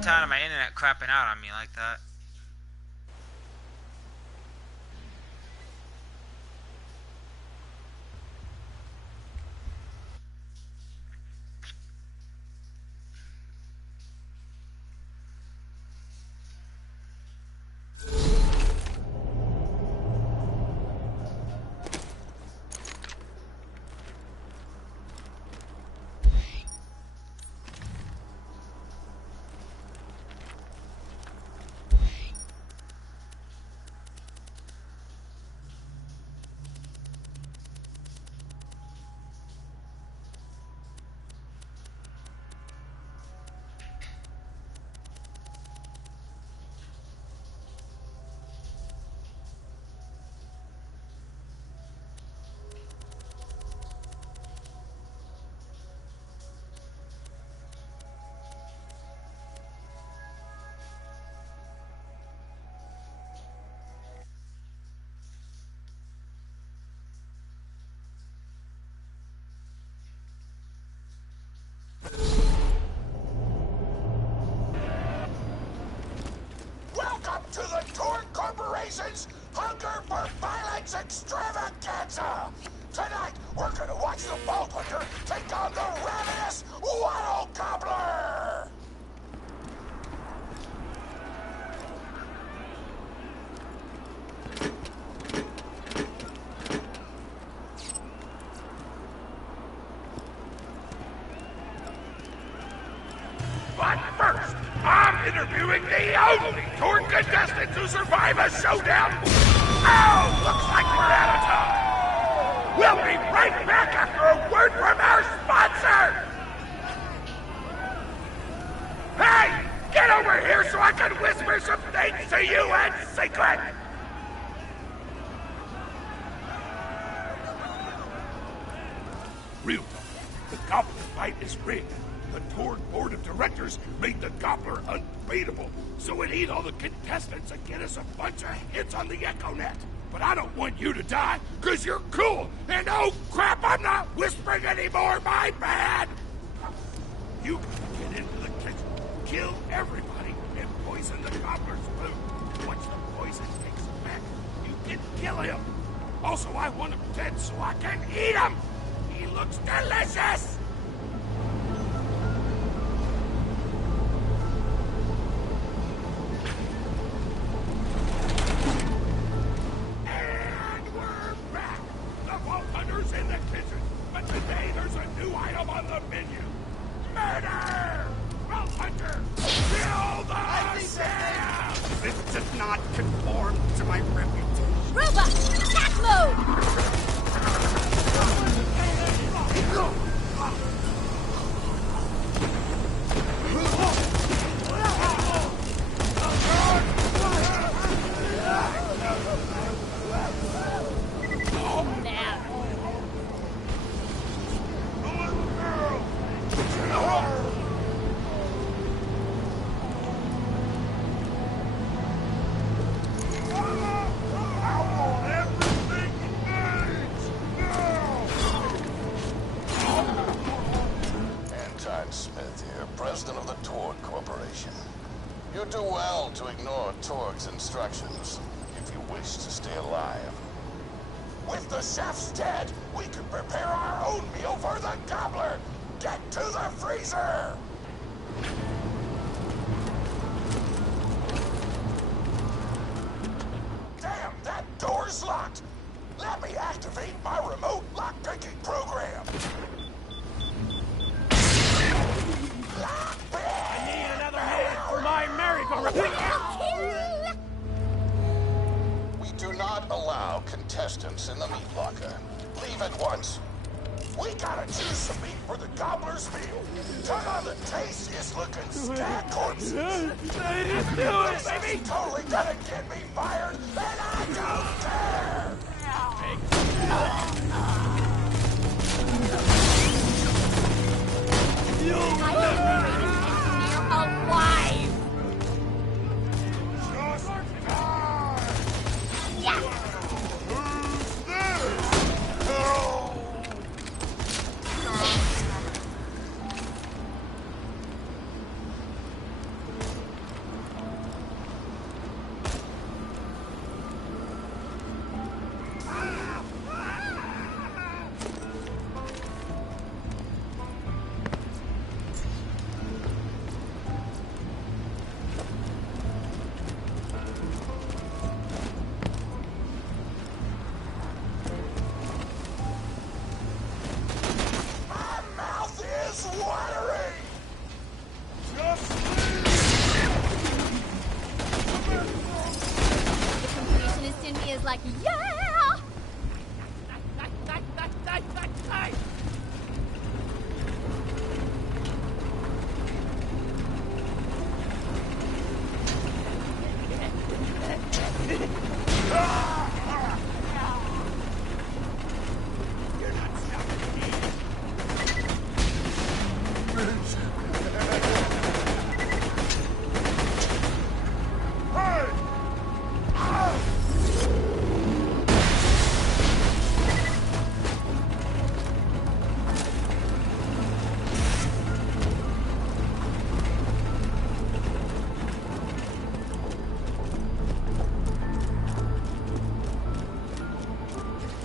I'm tired of my internet crapping out on me like that. Welcome to the Torn Corporation's Hunger for Violence Extravaganza! Tonight, we're gonna watch the Vault Hunter take on the ravenous Waddle Gobbler! But first, I'm interviewing the only Torn contestant to survive a showdown. Oh, looks like we're out of time. We'll be right back after a word from our sponsor. Hey, get over here so I can whisper some things to you in secret. Real talk, the Gobbler fight is rigged. The Torn Board of Directors made the Gobbler unbeatable, so it eat all the contestants and get us a bunch of hits on the EchoNet. But I don't want you to die, because you're cool, and oh crap, I'm not whispering anymore, my bad! You gotta get into the kitchen, kill everybody, and poison the Gobbler's food. Once the poison takes effect, you can kill him. Also, I want him dead so I can eat him! He looks delicious! In the kitchen, but today there's a new item on the menu. Murder! Vault Hunter! Kill the Sam! This does not conform to my reputation. Robot! Attack mode! You do well to ignore Torg's instructions, if you wish to stay alive. With the chefs dead, we can prepare our own meal for the Gobbler! Get to the freezer! Damn, that door's locked! Let me activate my remote lock-picking program! We do not allow contestants in the meat locker. Leave at once. We gotta choose some meat for the Gobbler's meal. Turn on the tastiest looking scat corpses. This is totally gonna get me fired, and I don't care! Alive! like, yeah!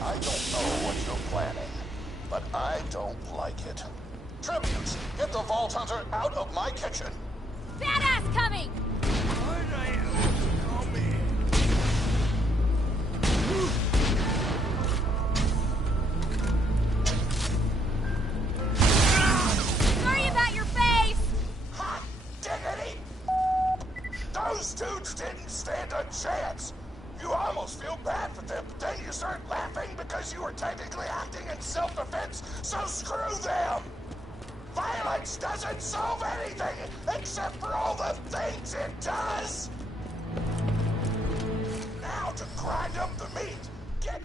I don't know what you're planning, but I don't like it. Tributes, get the Vault Hunter out of my kitchen. Badass coming! Sorry about your face! Hot diggity! Those dudes didn't stand a chance. You almost feel bad for them, but then you start laughing because you were technically acting in self-defense, so screw them! Violence doesn't solve anything, except for all the things it does! Now to grind up the meat, get...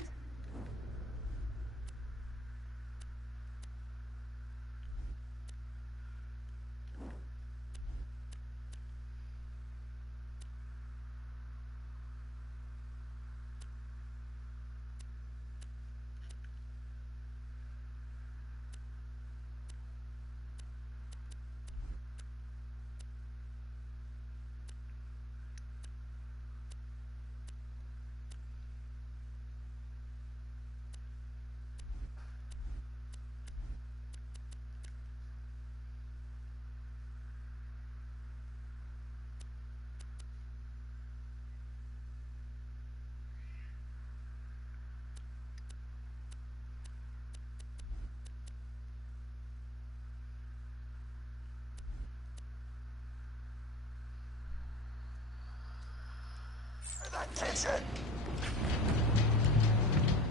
Attention!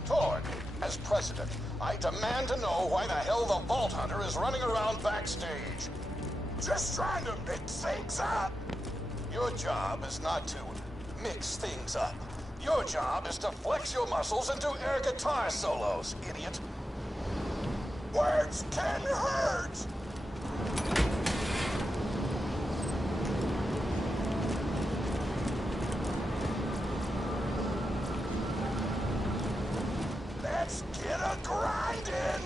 Torg, as president, I demand to know why the hell the Vault Hunter is running around backstage. Just trying to mix things up. Your job is not to mix things up. Your job is to flex your muscles and do air guitar solos, idiot. Words can hurt! Let's get a grindin'!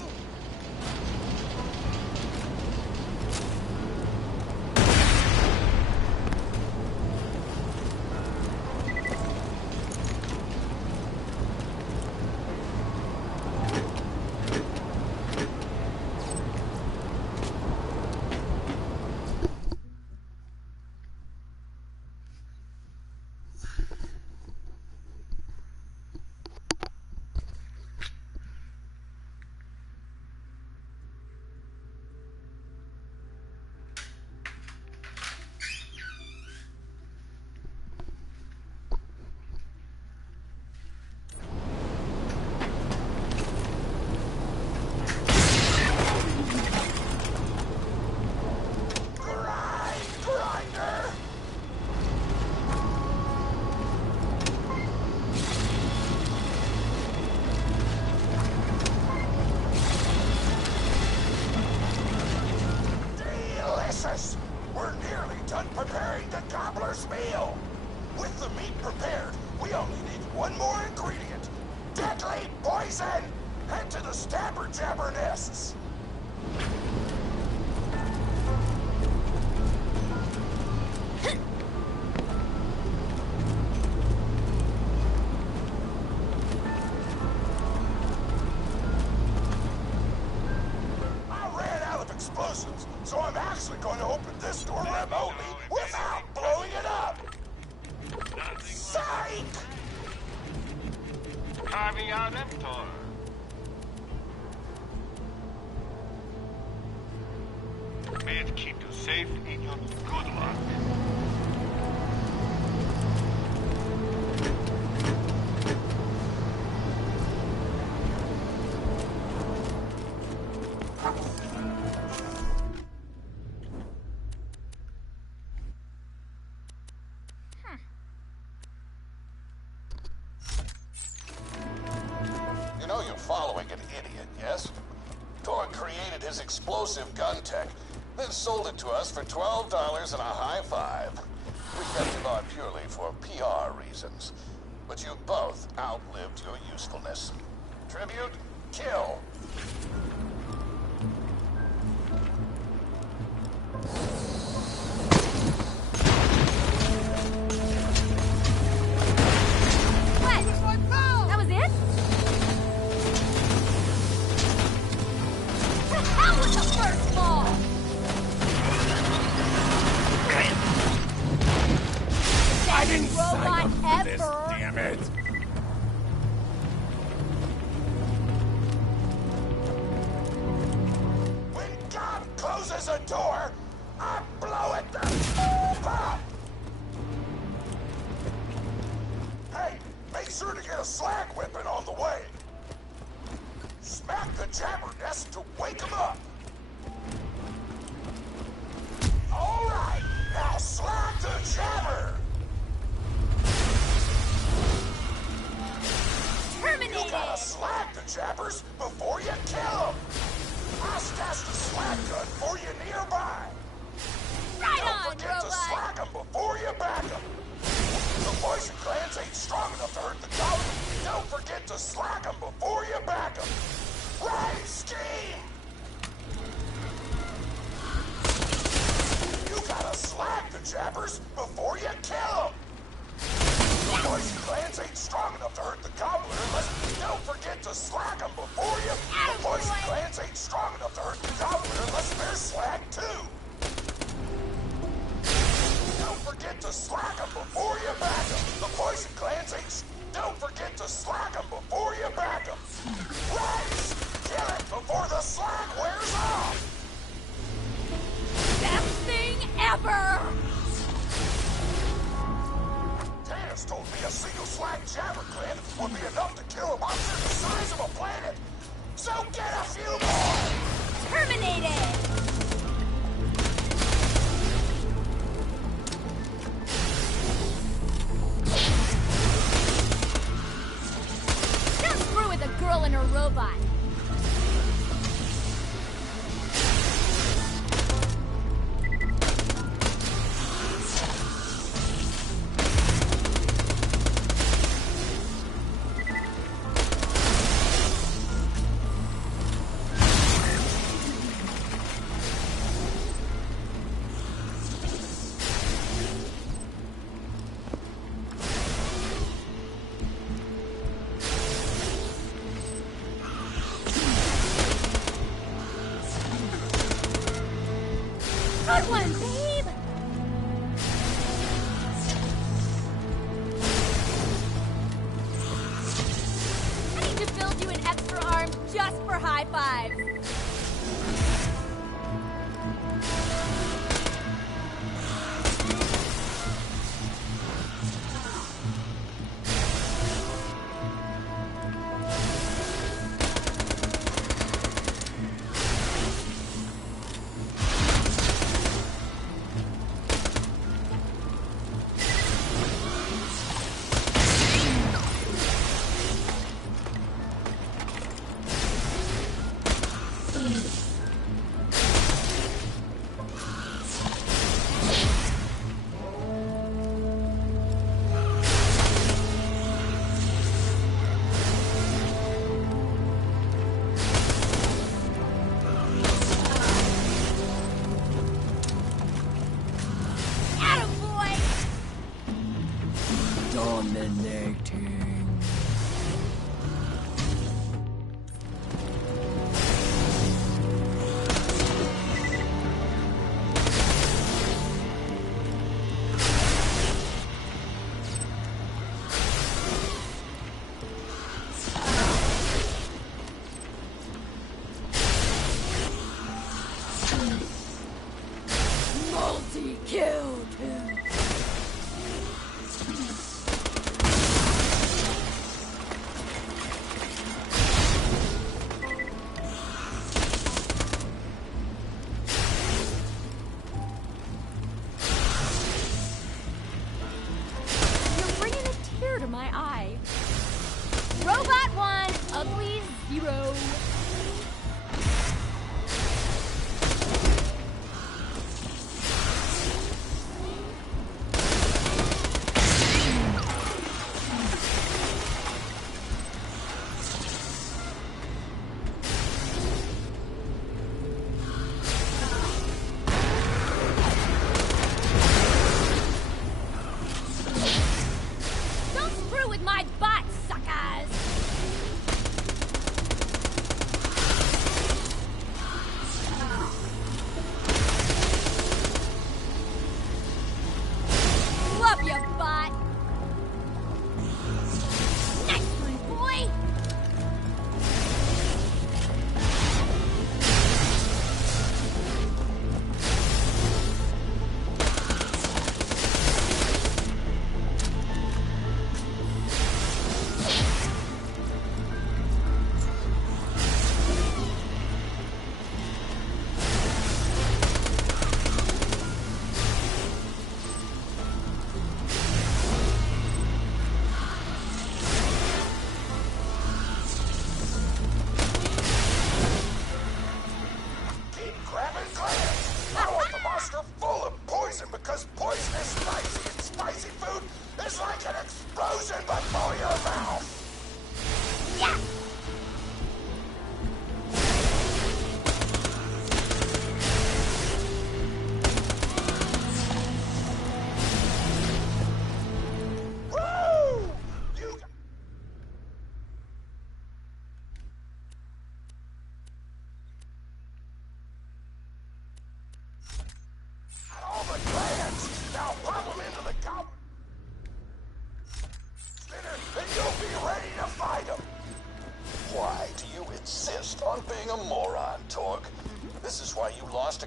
We're nearly done preparing the gobbler's meal. With the meat prepared, we only need one more ingredient. Deadly poison! Head to the stabber jabber nests. Explosives, so I'm actually going to open this door remotely without blowing it up! Psych! Carving out Emptor. May it keep you safe in your good luck. his explosive gun tech, then sold it to us for $12 and a high five. We kept him on purely for PR reasons. But you both outlived your usefulness. Tribute, kill. That was it? The hell with the first ball! I didn't sign robot up for this, ever. damn it! When God closes a door, I blow it the f up! Hey, make sure to get a slag whipping on the way. Smack the jabber nest to wake him up. All right, now slag the jabber. Terminated! You gotta slag the jabbers before you kill them. I stashed a slag gun for you nearby. Right Don't on, forget to robot! slag them before you back them. The poison glands ain't strong enough to hurt the goblin. Don't forget to slag them before you back them. Right, scheme! You gotta slag the jabbers before you kill them. The poison glands ain't strong enough to hurt the goblin unless... Don't forget to slag them before you... The poison glands ain't strong enough to hurt the goblin unless they're slagged too. Don't forget to slag them before you back them. The poison glands ain't... Don't forget to slag them before you back them. Right! Kill it before the slag wears off! Best thing ever! Tannis told me a single slag jabber gland would be enough to kill a monster the size of a planet. So get a few more! Terminated! Don't screw with a girl and her robot. Good one, babe! I need to build you an extra arm just for high fives. Dominating. Multi-killed him. you bot! Nice one, boy!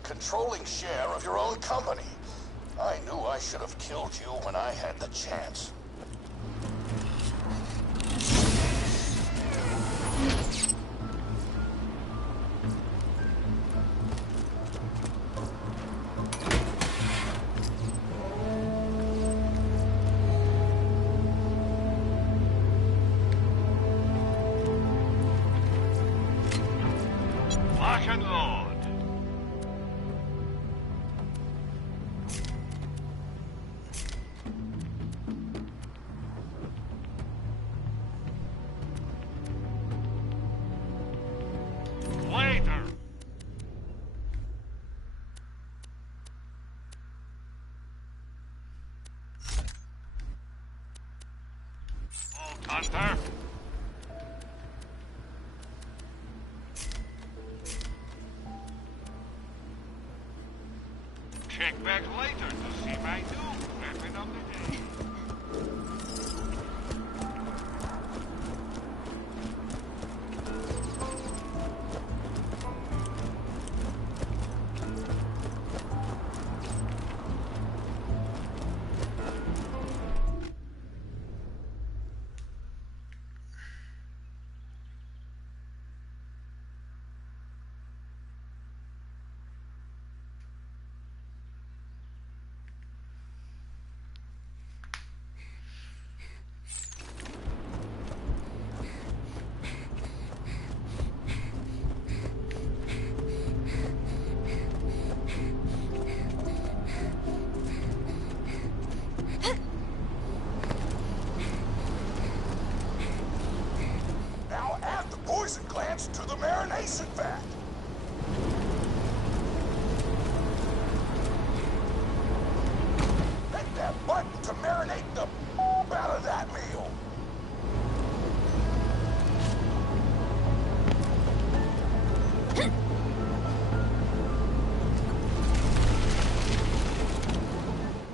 Controlling share of your own company. I knew I should have killed you when I had the chance. Lock and load. Later. Oh, Hunter. Check back later to see my new weapon of the day. To the marination vat. Hit that button to marinate the out of that meal.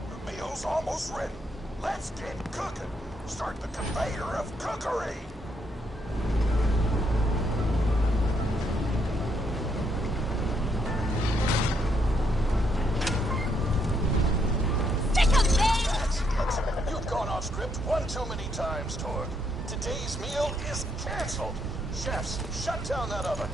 The meal's almost ready. Let's get cooking. Start the conveyor of cookery. Script one too many times, Torg. Today's meal is canceled. Chefs, shut down that oven.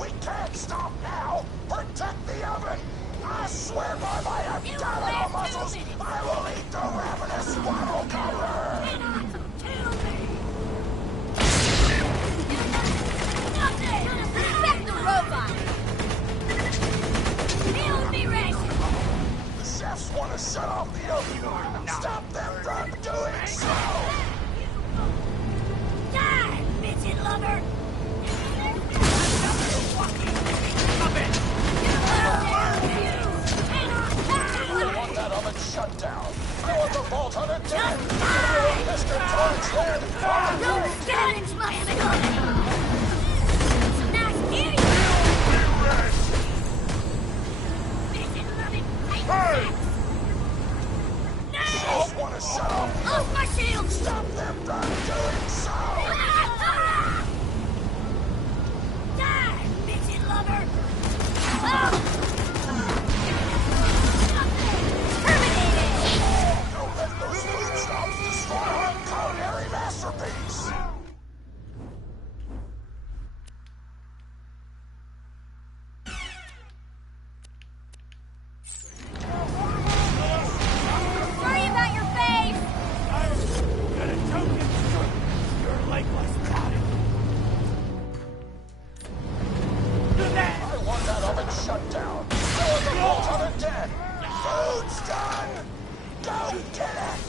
We can't stop now. Protect the oven. I swear by my abdominal muscles, I will eat the ravenous waddle cobbler. Respect the robot. He'll be ready. The chefs want to shut off the oven. Stop them from doing so. Die, midget lover. I want that oven shut down. I want the Vault Hunter dead. I want Mr. Torch dead. Don't challenge my ability. Nice beauty. Midget loving. Chefs want show! Off my shield! Stop them from doing so! Die, midget lover! Terminated! Don't let those food stops destroy our culinary masterpiece! Sorry about your face! Gonna choke it. Your legless body. I want that oven shut down. Throw the bolt on it dead. Food's done. Go get it.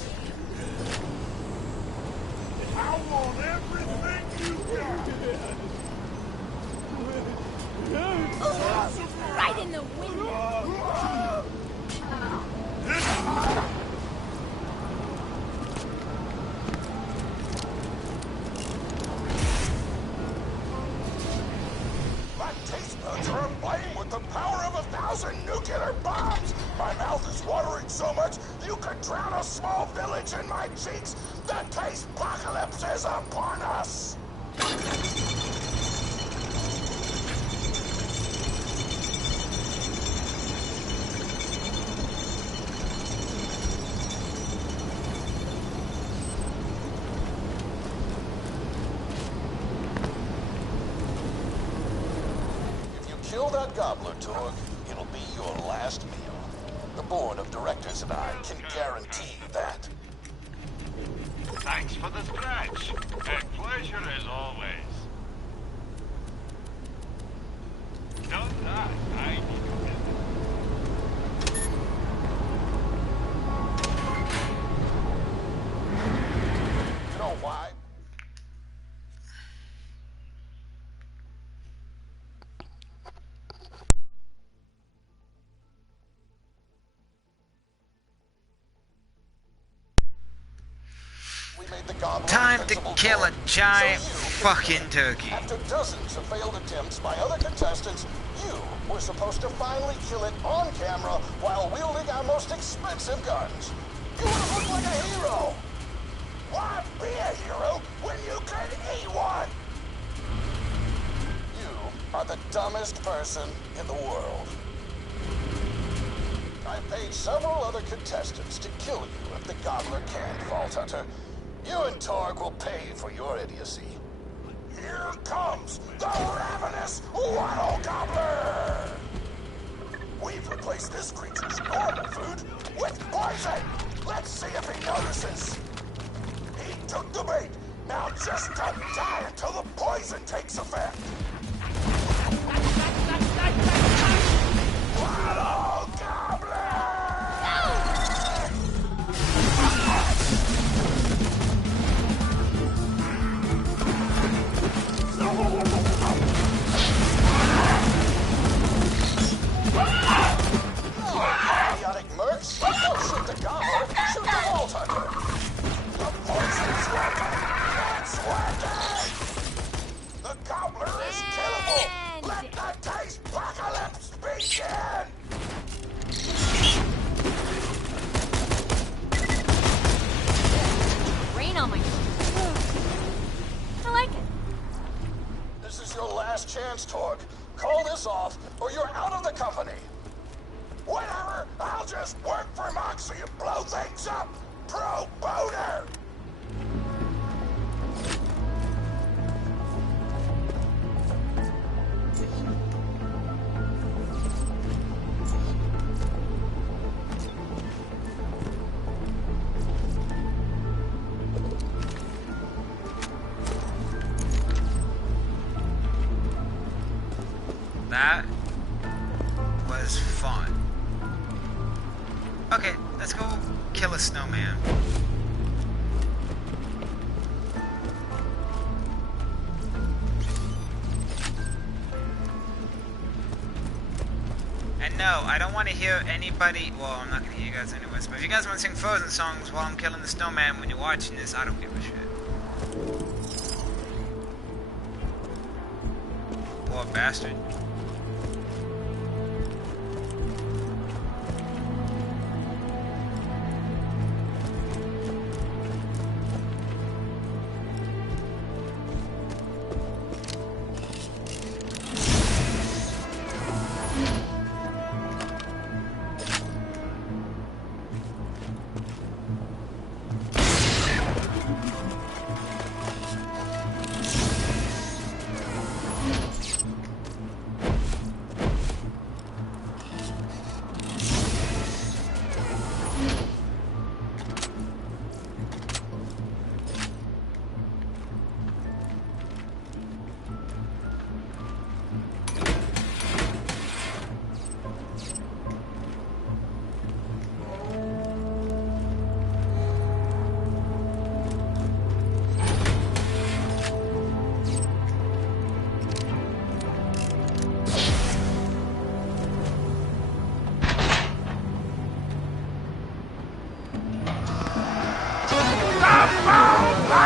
I want everything you got. Right in the window! My taste buds are aflame with the power of 1,000 nuclear bombs. My mouth is watering so much you could drown a small village in my cheeks. The taste apocalypse is upon us. If you kill that gobbler, Torg, it'll be your last meal. The board of directors and I can guarantee that. Thanks for the scratch. A pleasure as always. Don't die. I need to get You know why? We made the gobbler Time to invincible, kill a Torg. giant So you fucking can- turkey. After dozens of failed attempts by other contestants, you were supposed to finally kill it on camera while wielding our most expensive guns. You would have looked like a hero. Why be a hero when you can eat one? You are the dumbest person in the world. I paid several other contestants to kill you if the gobbler can, Vault Hunter. You and Torg will pay for your idiocy. Here comes the ravenous Waddle Gobbler! We've replaced this creature's normal food with poison! Let's see if he notices! He took the bait! Now just don't die until the poison takes effect! Waddle Gobbler! Idiotic mercs! Don't shoot the gobbler! Shoot the Vault Hunter! The poison's working! It's working! The gobbler is killable! And- Let the taste apocalypse begin! Rain on my I like it. This is your last chance, Torg. Call this off, or you're out of the company. Whatever, I'll just work for Moxie and blow things up. Pro boner! That was fun. Okay, let's go kill a snowman. And no, I don't want to hear anybody. Well, I'm not going to hear you guys anyways. But if you guys want to sing Frozen songs while I'm killing the snowman when you're watching this, I don't give a shit. Poor bastard.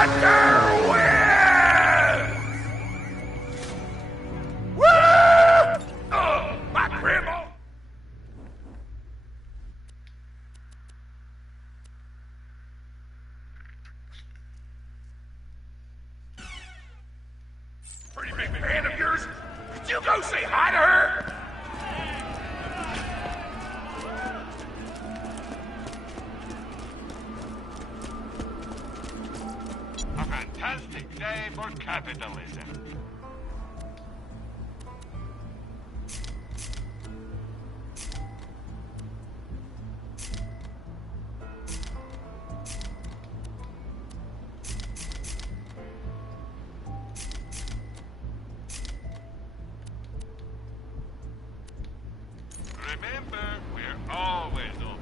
Hunter wins! Woo! Oh, my grandma! Pretty big fan of yours. Could you go say hi to her? A fantastic day for capitalism. Remember, we're always open.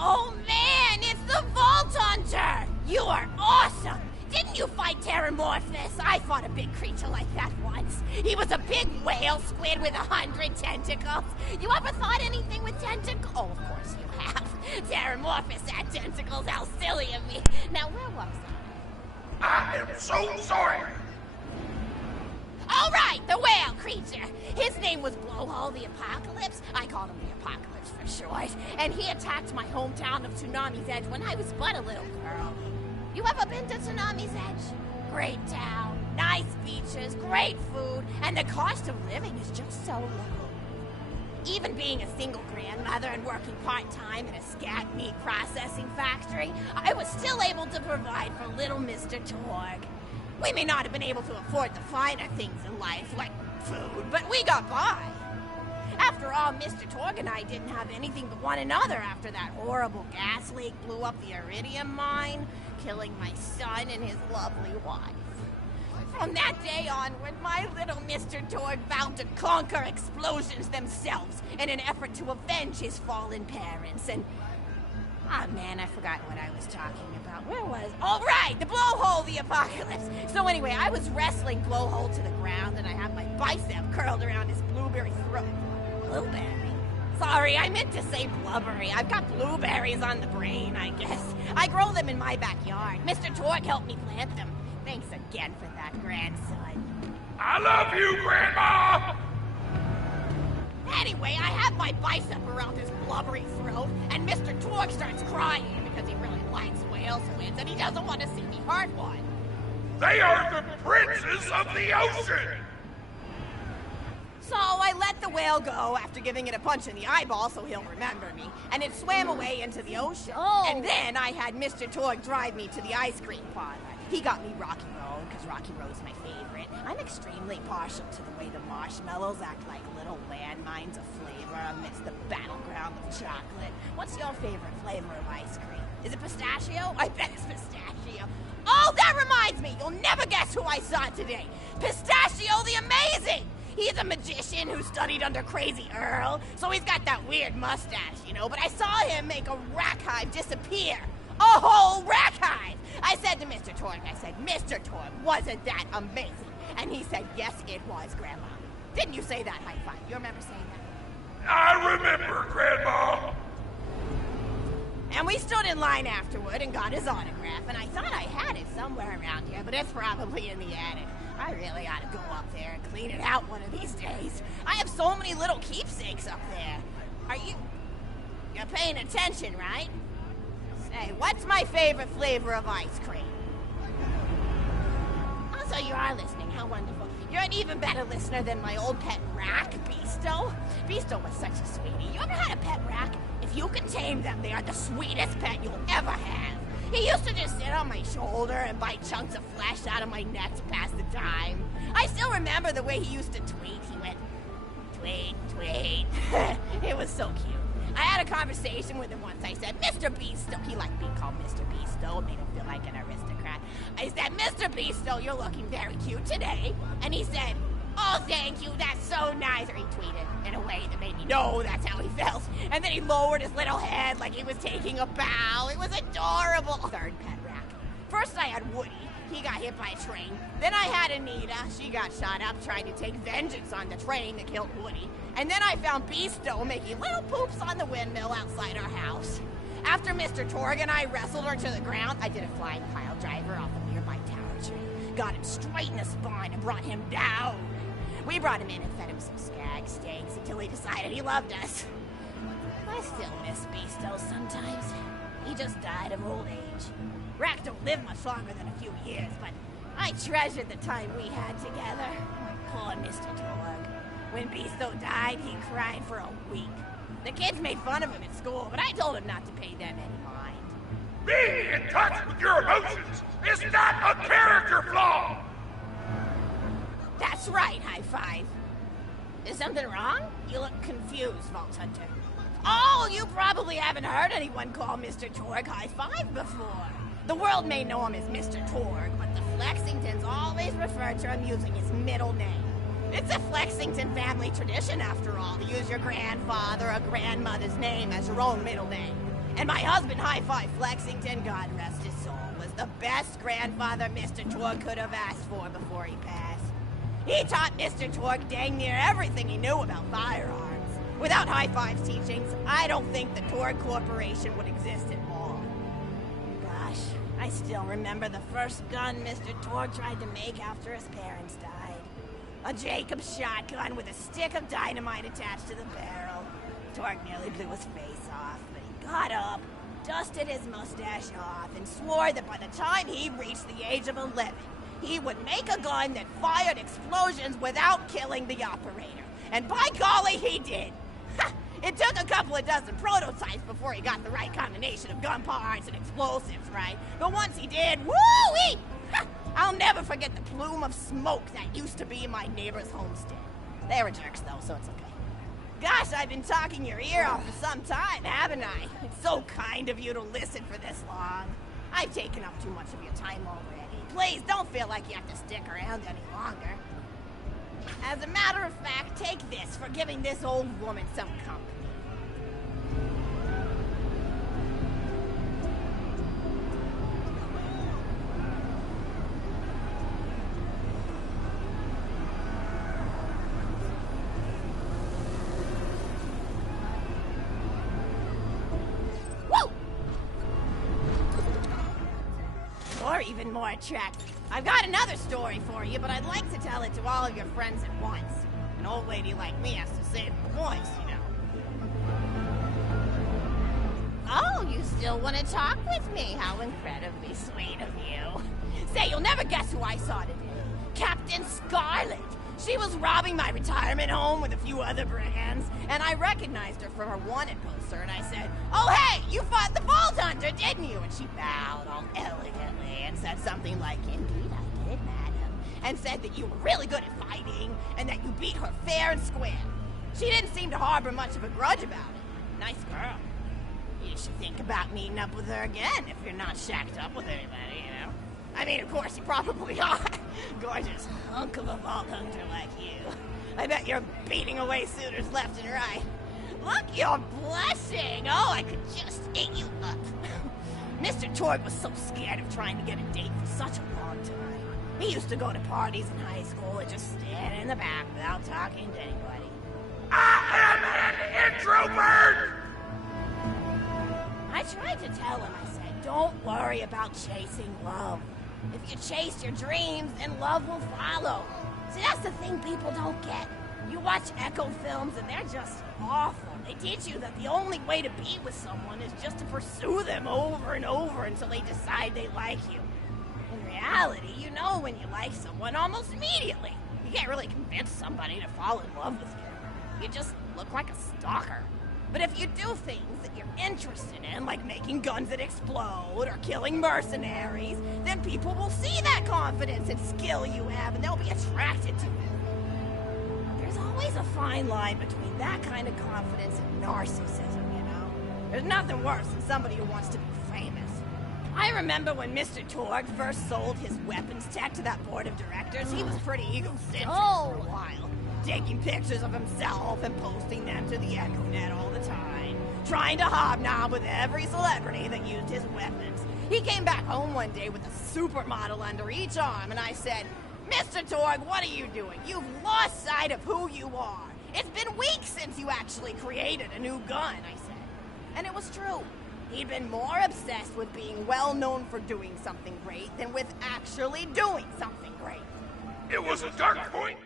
Oh man, it's the Vault Hunter! You are awesome! Didn't you fight Terramorphous? I fought a big creature like that once. He was a big whale squid with 100 tentacles. You ever thought anything with tentacles? Oh, of course you have. Terramorphous had tentacles. How silly of me. Now, where was I? I am so sorry. All right, the whale creature. His name was Blowhole the Apocalypse. I called him the Apocalypse for short. And he attacked my hometown of Tsunami's Edge when I was but a little girl. You ever been to Tsunami's Edge? Great town, nice beaches, great food, and the cost of living is just so low. Even being a single grandmother and working part-time in a scat meat processing factory, I was still able to provide for little Mr. Torg. We may not have been able to afford the finer things in life, like food, but we got by. After all, Mr. Torg and I didn't have anything but one another after that horrible gas leak blew up the iridium mine, killing my son and his lovely wife. From that day onward, my little Mr. Torg vowed to conquer explosions themselves in an effort to avenge his fallen parents, and... Ah, man, I forgot what I was talking about. Where was... Oh, right! The Blowhole the Apocalypse! So anyway, I was wrestling Blowhole to the ground, and I had my bicep curled around his blueberry throat. Blueberry? Sorry, I meant to say blubbery. I've got blueberries on the brain, I guess. I grow them in my backyard. Mr. Torg helped me plant them. Thanks again for that, grandson. I love you, Grandma! Anyway, I have my bicep around his blubbery throat, and Mr. Torg starts crying because he really likes whale squids, and he doesn't want to see me hurt one. They are the princes of the ocean! So I let the whale go after giving it a punch in the eyeball so he'll remember me, and it swam away into the ocean. Oh. And then I had Mr. Torg drive me to the ice cream parlor. He got me Rocky Road, because Rocky Road's my favorite. I'm extremely partial to the way the marshmallows act like little landmines of flavor amidst the battleground of chocolate. What's your favorite flavor of ice cream? Is it pistachio? I bet it's pistachio. Oh, that reminds me! You'll never guess who I saw today! Pistachio the Amazing! He's a magician who studied under Crazy Earl, so he's got that weird mustache, you know, but I saw him make a rack hive disappear. A whole rack hive! I said to Mr. Torg, Mr. Torg, wasn't that amazing? And he said, yes, it was, Grandma. Didn't you say that, high five? You remember saying that? I remember, Grandma! And we stood in line afterward and got his autograph, and I thought I had it somewhere around here, but it's probably in the attic. I really ought to go up there and clean it out one of these days. I have so many little keepsakes up there. You're paying attention, right? Say, what's my favorite flavor of ice cream? I'll So you are listening, how wonderful. You're an even better listener than my old pet rack, Beasto. Beasto was such a sweetie. You ever had a pet rack? If you can tame them, they are the sweetest pet you'll ever have. He used to just sit on my shoulder and bite chunks of flesh out of my neck to pass the time. I still remember the way he used to tweet. He went, tweet, tweet. It was so cute. I had a conversation with him once. I said, Mr. Beasto. He liked being called Mr. Beasto. It made him feel like an aristocrat. I said, Mr. Beasto, you're looking very cute today. And he said, oh, thank you, that's so nice. Or he tweeted in a way that made me know that's how he felt. And then he lowered his little head like he was taking a bow. It was adorable. Third pet rack. First I had Woody. He got hit by a train. Then I had Anita. She got shot up trying to take vengeance on the train that killed Woody. And then I found Beasto making little poops on the windmill outside our house. After Mr. Torg and I wrestled her to the ground, I did a flying pile driver off a nearby tower tree. Got him straight in the spine and brought him down. We brought him in and fed him some skag steaks until he decided he loved us. I still miss Beasto sometimes. He just died of old age. Rack don't live much longer than a few years, but I treasured the time we had together. Poor Mr. Torg. When Beasto died, he cried for a week. The kids made fun of him at school, but I told him not to pay them any mind. Being in touch with your emotions is not a character flaw! That's right, High Five. Is something wrong? You look confused, Vault Hunter. Oh, you probably haven't heard anyone call Mr. Torg High Five before. The world may know him as Mr. Torg, but the Flexingtons always refer to him using his middle name. It's a Flexington family tradition, after all, to use your grandfather or grandmother's name as your own middle name. And my husband, High Five Flexington, God rest his soul, was the best grandfather Mr. Torg could have asked for before he passed. He taught Mr. Torg dang near everything he knew about firearms. Without High Five's teachings, I don't think the Torg Corporation would exist at all. Gosh, I still remember the first gun Mr. Torg tried to make after his parents died. A Jacobs shotgun with a stick of dynamite attached to the barrel. Torg nearly blew his face off, but he got up, dusted his mustache off, and swore that by the time he reached the age of 11, he would make a gun that fired explosions without killing the operator. And by golly, he did! It took a couple of dozen prototypes before he got the right combination of gun parts and explosives right. But once he did, woo-wee! I'll never forget the plume of smoke that used to be my neighbor's homestead. They were jerks, though, so it's okay. Gosh, I've been talking your ear off for some time, haven't I? It's so kind of you to listen for this long. I've taken up too much of your time already. Please, don't feel like you have to stick around any longer. As a matter of fact, take this for giving this old woman some company. Or even more attractive. I've got another story for you, but I'd like to tell it to all of your friends at once. An old lady like me has to save her voice, you know. Oh, you still want to talk with me? How incredibly sweet of you. Say, you'll never guess who I saw today. Captain Scarlet. She was robbing my retirement home with a few other brigands, and I recognized her from her wanted poster, and I said, oh, hey, you fought the Vault Hunter, didn't you? And she bowed all elegantly and said something like, indeed I did, madam, and said that you were really good at fighting, and that you beat her fair and square. She didn't seem to harbor much of a grudge about it. Nice girl. You should think about meeting up with her again if you're not shacked up with anybody, you know? I mean, of course, you probably are. Gorgeous hunk of a Vault Hunter like you. I bet you're beating away suitors left and right. Look, you're blushing. Oh, I could just eat you up. Mr. Torg was so scared of trying to get a date for such a long time. He used to go to parties in high school and just stand in the back without talking to anybody. I am an introvert! I tried to tell him, I said, don't worry about chasing love. If you chase your dreams, then love will follow. See, that's the thing people don't get. You watch Echo films and they're just awful. They teach you that the only way to be with someone is just to pursue them over and over until they decide they like you. In reality, reality, you know when you like someone almost immediately. You can't really convince somebody to fall in love with you. You just look like a stalker. But if you do things that you're interested in, like making guns that explode or killing mercenaries, then people will see that confidence and skill you have, and they'll be attracted to you. There's always a fine line between that kind of confidence and narcissism, you know? There's nothing worse than somebody who wants to be famous. I remember when Mr. Torg first sold his weapons tech to that board of directors, he was pretty egocentric for a while. Taking pictures of himself and posting them to the Echonet all the time. Trying to hobnob with every celebrity that used his weapons. He came back home one day with a supermodel under each arm, and I said, Mr. Torg, what are you doing? You've lost sight of who you are. It's been weeks since you actually created a new gun, I said. And it was true. He'd been more obsessed with being well known for doing something great than with actually doing something great. It was a dark point.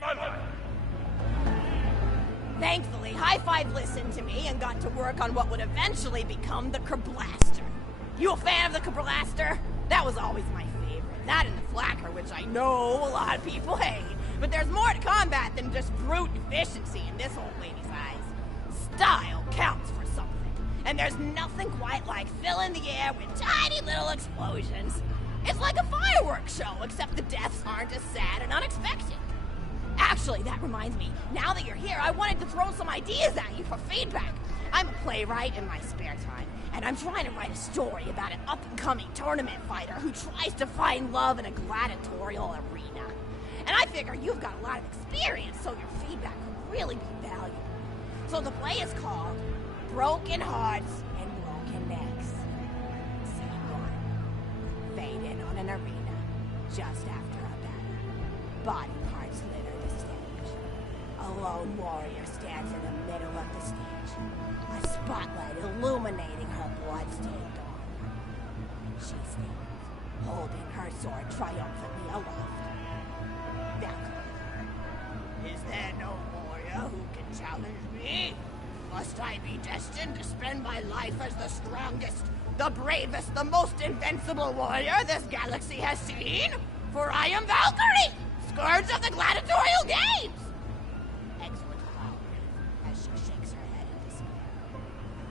My life. Thankfully, High Five listened to me and got to work on what would eventually become the Kerblaster. You a fan of the Kerblaster? That was always my favorite. That and the Flacker, which I know a lot of people hate. But there's more to combat than just brute efficiency in this old lady's eyes. Style counts for something. And there's nothing quite like filling the air with tiny little explosions. It's like a fireworks show, except the deaths aren't as sad and unexpected. Actually, that reminds me, now that you're here, I wanted to throw some ideas at you for feedback. I'm a playwright in my spare time, and I'm trying to write a story about an up-and-coming tournament fighter who tries to find love in a gladiatorial arena. And I figure you've got a lot of experience, so your feedback could really be valuable. So the play is called Broken Hearts and Broken Necks. Scene 1. Fade in on an arena, just after a battle. Body parts litter the stage. A lone warrior stands in the middle of the stage, a spotlight illuminating her blood-stained armor. She stands, holding her sword triumphantly aloft. Valkyrie, is there no warrior who can challenge me? Must I be destined to spend my life as the strongest, the bravest, the most invincible warrior this galaxy has seen? For I am Valkyrie, scourge of the gladiatorial games! Excellent power, as she shakes her head in despair.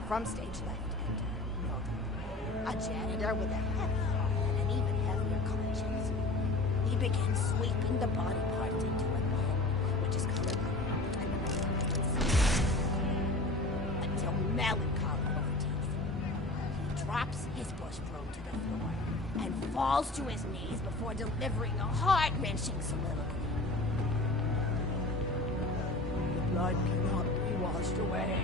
From stage left, enter Nolan, a janitor with a heavy heart and an even heavier conscience. He begins sweeping the body parts into a bin, which is colored until melancholy overtakes him. He drops his bush broom to the floor and falls to his knees before delivering a heart-wrenching soliloquy. The blood cannot be washed away.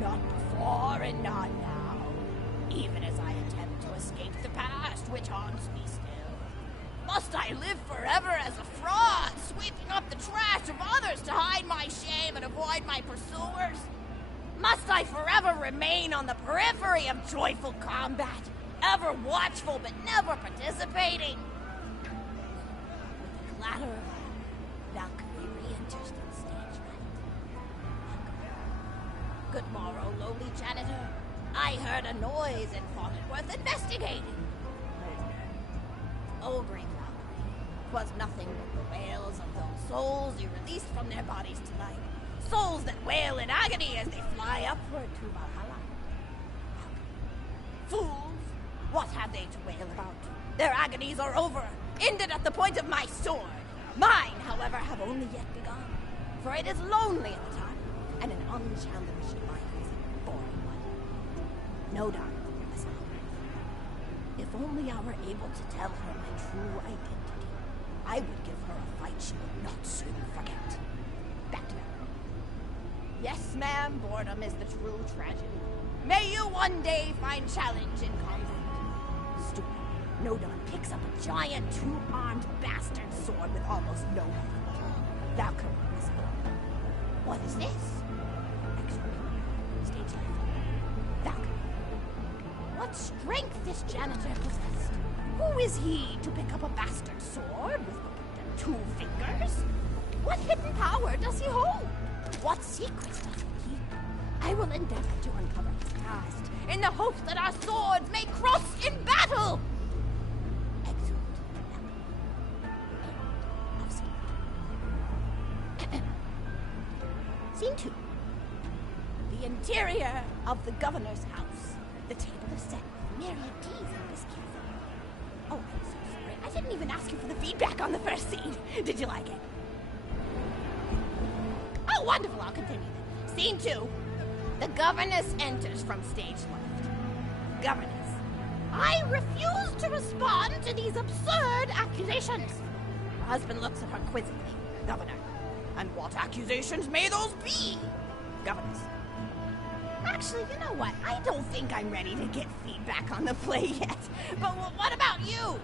Not before and not now. Even as I attempt to escape the past, which haunts me still. Must I live forever as a fraud, sweeping up the trash of others to hide my shame and avoid my pursuers? Must I forever remain on the periphery of joyful combat, ever watchful but never participating? With a clatter of Valkyrie re-enters the stage right. Good morrow, lowly janitor. I heard a noise and thought it worth investigating. Oh, great Valkyrie, 'twas nothing but the wails of those souls you released from their bodies tonight. Souls that wail in agony as they fly upward to Valhalla. Fools! What have they to wail about? Their agonies are over, ended at the point of my sword. Mine, however, have only yet begun. For it is lonely at the time, and an unchallenged life is a boring one. No doubt, Miss Alvarez. If only I were able to tell her my true identity, I would give her a fight she would not soon forget. Back to that. Yes, ma'am, boredom is the true tragedy. May you one day find challenge in combat. Stupid. Nodon picks up a giant two-armed bastard sword with almost no hand. Valkyrie, Miss Alvarez. What is this? Stage left. Valkyrie. What strength this janitor possessed? Who is he to pick up a bastard sword with two fingers? What hidden power does he hold? What secrets does he keep? I will endeavor to uncover his past, in the hopes that our swords may cross in battle! Excellent. End of scene. Scene 2. The interior of the governor's house. The table is set with myriad teas and biscuits. Oh, I'm so sorry. I didn't even ask you for the feedback on the first scene. Did you like it? Oh, wonderful. I'll continue then. Scene 2. The governess enters from stage left. Governess. I refuse to respond to these absurd accusations. Her husband looks at her quizzically. Governor. And what accusations may those be? Governess. Actually, you know what? I don't think I'm ready to get feedback on the play yet. But what about you?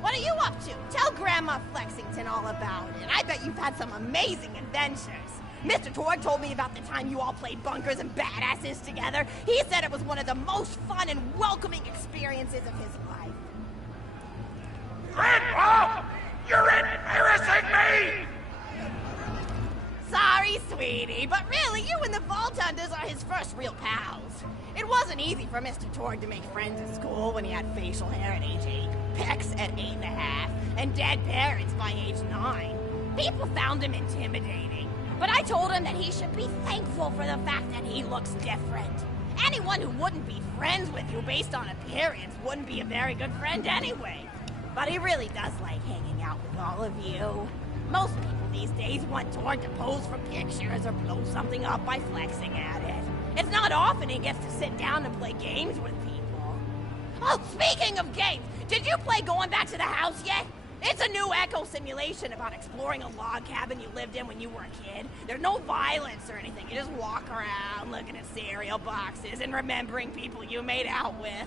What are you up to? Tell Grandma Flexington all about it. I bet you've had some amazing adventures. Mr. Torg told me about the time you all played bunkers and badasses together. He said it was one of the most fun and welcoming experiences of his life. Grandpa! You're embarrassing me! Sorry, sweetie, but really, you and the Vault Hunters are his first real pals. It wasn't easy for Mr. Torg to make friends at school when he had facial hair at age 8, pecs at 8.5, and dead parents by age 9. People found him intimidating, but I told him that he should be thankful for the fact that he looks different. Anyone who wouldn't be friends with you based on appearance wouldn't be a very good friend anyway. But he really does like hanging out with all of you. Most people these days want Torg to pose for pictures or blow something up by flexing at it. It's not often he gets to sit down and play games with people. Oh, speaking of games, did you play Going Back to the House yet? It's a new echo simulation about exploring a log cabin you lived in when you were a kid. There's no violence or anything. You just walk around looking at cereal boxes and remembering people you made out with.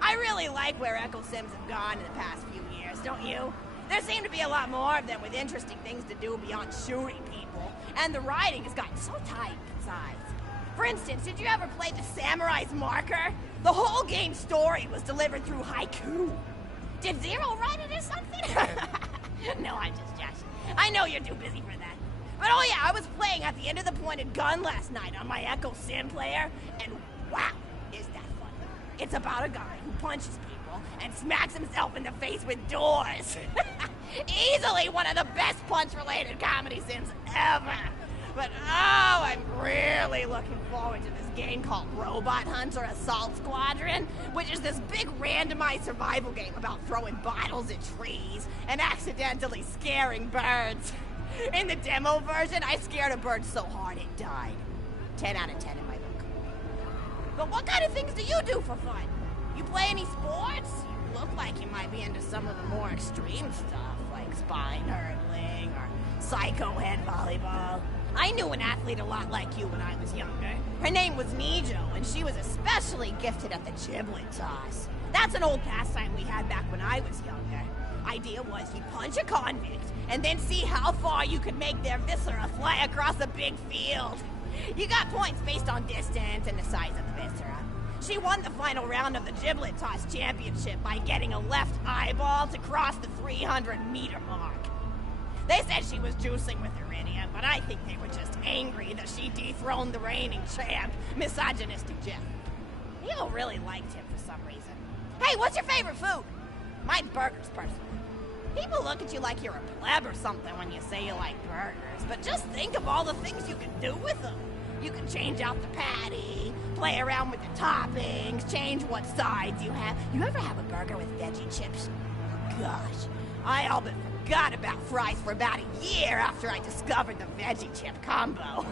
I really like where Echo Sims have gone in the past few years, don't you? There seem to be a lot more of them with interesting things to do beyond shooting people, and the writing has gotten so tight besides. For instance, did you ever play The Samurai's Marker? The whole game's story was delivered through haiku. Did Zero write it or something? No, I'm just joshing. I know you're too busy for that. But oh yeah, I was playing at the end of the pointed gun last night on my Echo Sim player, and wow, is that fun. It's about a guy who punches people and smacks himself in the face with doors. Easily one of the best punch-related comedy sims ever. But oh, I'm really looking forward to this game called Robot Hunter Assault Squadron, which is this big randomized survival game about throwing bottles at trees and accidentally scaring birds. In the demo version, I scared a bird so hard it died. 10 out of 10 in my book. But what kind of things do you do for fun? You play any sports? You look like you might be into some of the more extreme stuff, like spine hurdling or psycho head volleyball. I knew an athlete a lot like you when I was younger. Her name was Nijo, and she was especially gifted at the giblet toss. That's an old pastime we had back when I was younger. Idea was you punch a convict, and then see how far you could make their viscera fly across a big field. You got points based on distance and the size of the viscera. She won the final round of the giblet toss championship by getting a left eyeball to cross the 300-meter mark. They said she was juicing with iridium, but I think they were just angry that she dethroned the reigning champ, misogynistic Jeff. People really liked him for some reason. Hey, what's your favorite food? Mine's burgers, personally. People look at you like you're a pleb or something when you say you like burgers, but just think of all the things you can do with them. You can change out the patty, play around with the toppings, change what sides you have. You ever have a burger with veggie chips? gosh. I all but forgot about fries for about a year after I discovered the veggie chip combo.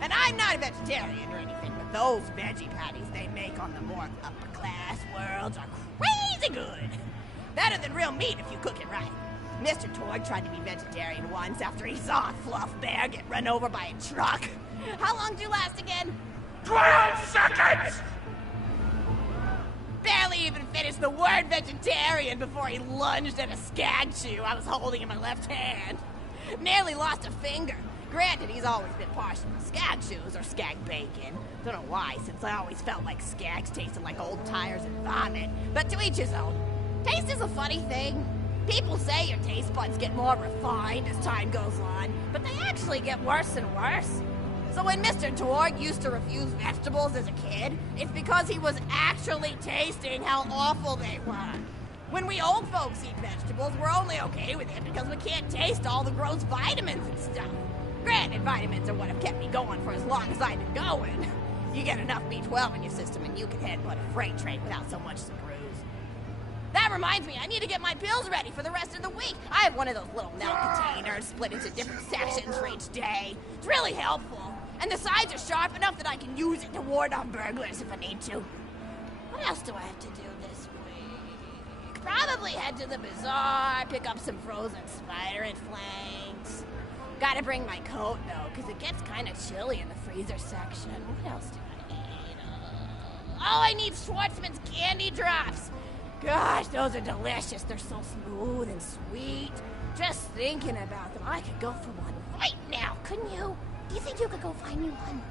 And I'm not a vegetarian or anything, but those veggie patties they make on the more upper class worlds are crazy good. Better than real meat if you cook it right. Mr. Toad tried to be vegetarian once after he saw a fluff bear get run over by a truck. How long do you last again? 12 seconds! Barely even finished the word vegetarian before he lunged at a skag chew I was holding in my left hand. Nearly lost a finger. Granted, he's always been partial to skag chews or skag bacon. Don't know why, since I always felt like skags tasted like old tires and vomit. But to each his own. Taste is a funny thing. People say your taste buds get more refined as time goes on, but they actually get worse and worse. So when Mr. Torg used to refuse vegetables as a kid, it's because he was actually tasting how awful they were. When we old folks eat vegetables, we're only okay with it because we can't taste all the gross vitamins and stuff. Granted, vitamins are what have kept me going for as long as I've been going. You get enough B12 in your system and you can headbutt a freight train without so much as a bruise. That reminds me, I need to get my pills ready for the rest of the week. I have one of those little milk containers split into different sections for each day. It's really helpful. And the sides are sharp enough that I can use it to ward off burglars if I need to. What else do I have to do this week? Probably head to the bazaar, pick up some frozen spider and flanks. Gotta bring my coat, though, because it gets kind of chilly in the freezer section. What else do I need? Oh, I need Schwartzman's candy drops. Gosh, those are delicious. They're so smooth and sweet. Just thinking about them, I could go for one right now, couldn't you? Do you think you could go find me one?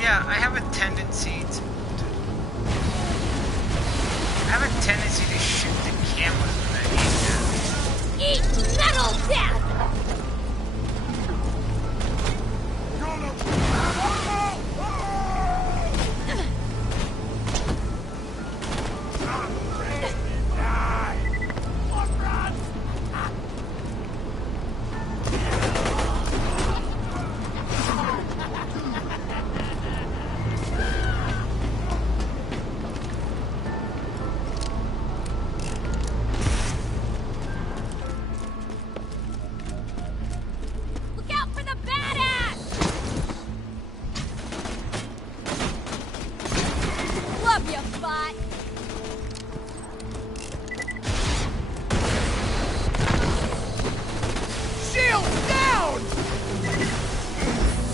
Yeah, I have a tendency to shoot the cameras when I eat them. Eat metal death!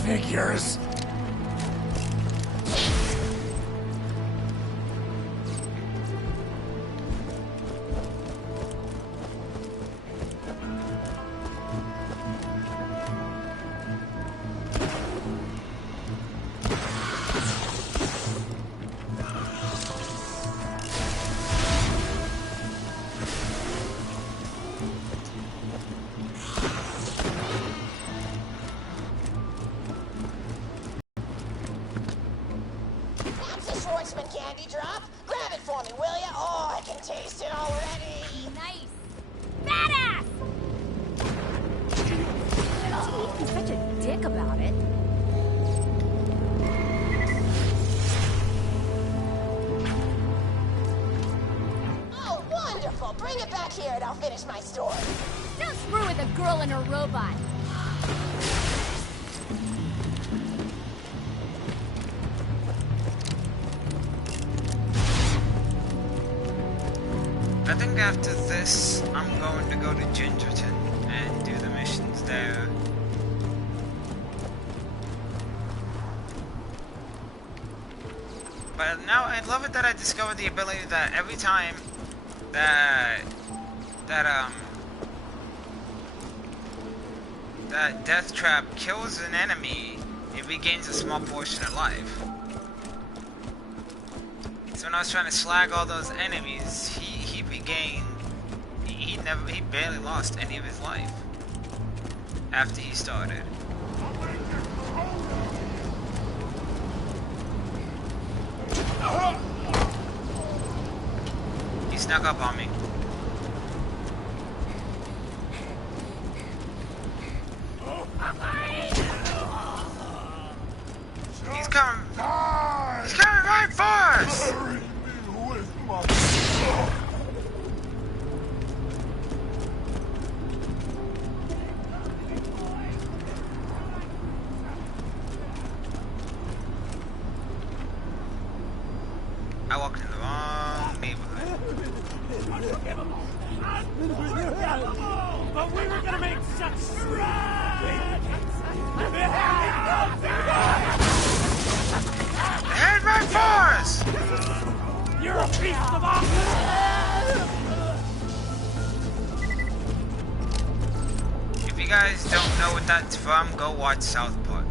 Figures. Schwartzman candy drop? Grab it for me, will ya? Oh, I can taste it already. Nice. Badass! He's such a dick about it. Oh, wonderful. Bring it back here and I'll finish my story. Don't screw with a girl and her robot. I think after this, I'm going to go to Gingerton and do the missions there. But now I love it that I discovered the ability that every time that Death Trap kills an enemy, it regains a small portion of life. So when I was trying to slag all those enemies, he regained. He barely lost any of his life after he started. He snuck up on me. He's coming right for us! Bury me with my... I walked in the wrong neighborhood. But we were gonna make such Head right for us! You're a beast of awesome! If you guys don't know what that's from, go watch South Park.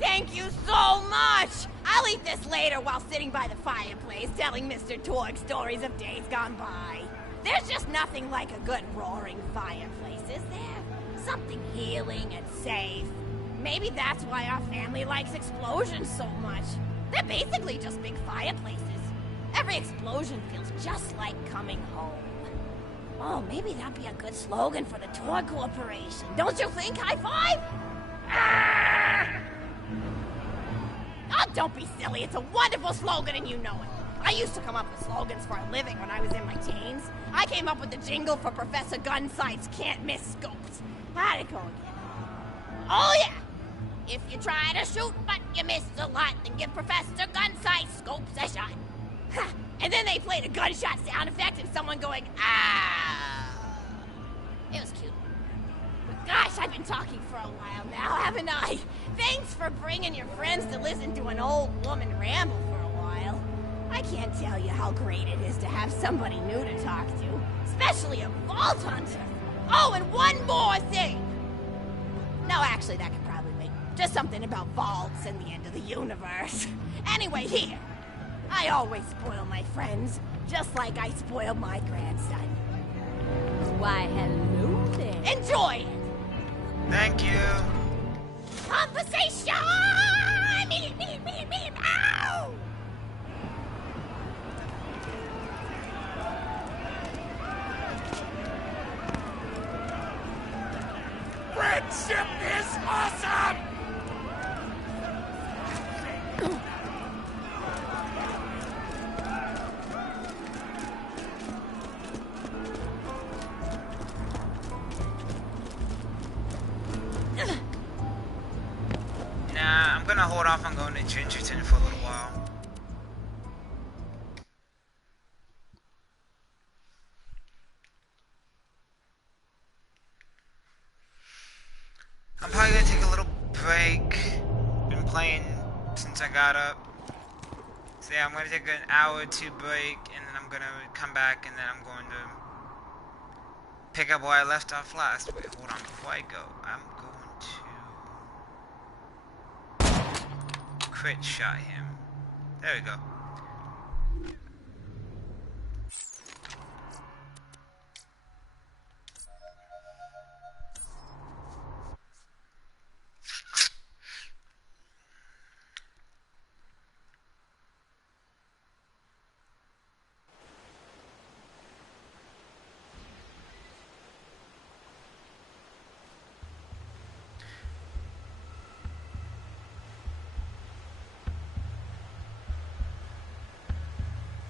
Thank you so much! I'll eat this later while sitting by the fireplace telling Mr. Torg stories of days gone by. There's just nothing like a good roaring fireplace, is there? Something healing and safe. Maybe that's why our family likes explosions so much. They're basically just big fireplaces. Every explosion feels just like coming home. Oh, maybe that'd be a good slogan for the Torg Corporation. Don't you think, High Five? Ah! Oh, don't be silly. It's a wonderful slogan and you know it. I used to come up with slogans for a living when I was in my teens. I came up with the jingle for Professor Gunsight's Can't Miss Scopes. How'd it go again? Oh, yeah. If you try to shoot but you miss a lot, then give Professor Gunsight Scopes a shot. Ha! And then they played a gunshot sound effect and someone going, ah. It was cute. But gosh, I've been talking for a while now, haven't I? Thanks for bringing your friends to listen to an old woman ramble for a while. I can't tell you how great it is to have somebody new to talk to, especially a vault hunter. Oh, and one more thing. No, actually, that could probably wait. Just something about vaults and the end of the universe. Anyway, here. I always spoil my friends, just like I spoiled my grandson. Why, hello there. Enjoy it! Thank you. Conversation! Ow! Friendship is awesome! Nah, I'm gonna hold off on going to Gingerton for a little while. I'm probably gonna take a little break. Been playing since I got up. So yeah, I'm gonna take an hour or two break, and then I'm gonna come back, and then I'm going to pick up where I left off last. Wait, hold on, before I go, I'm going to crit shot him. There we go.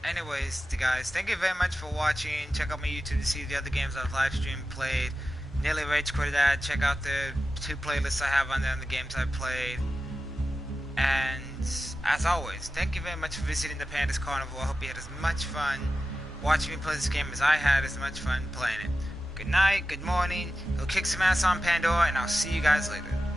Anyways, guys, thank you very much for watching. Check out my YouTube to see the other games I've live streamed, played. Nearly Rage Quit that. Check out the 2 playlists I have on there and the games I played. And as always, thank you very much for visiting the Pandas Carnival. I hope you had as much fun watching me play this game as I had as much fun playing it. Good night, good morning, go kick some ass on Pandora, and I'll see you guys later.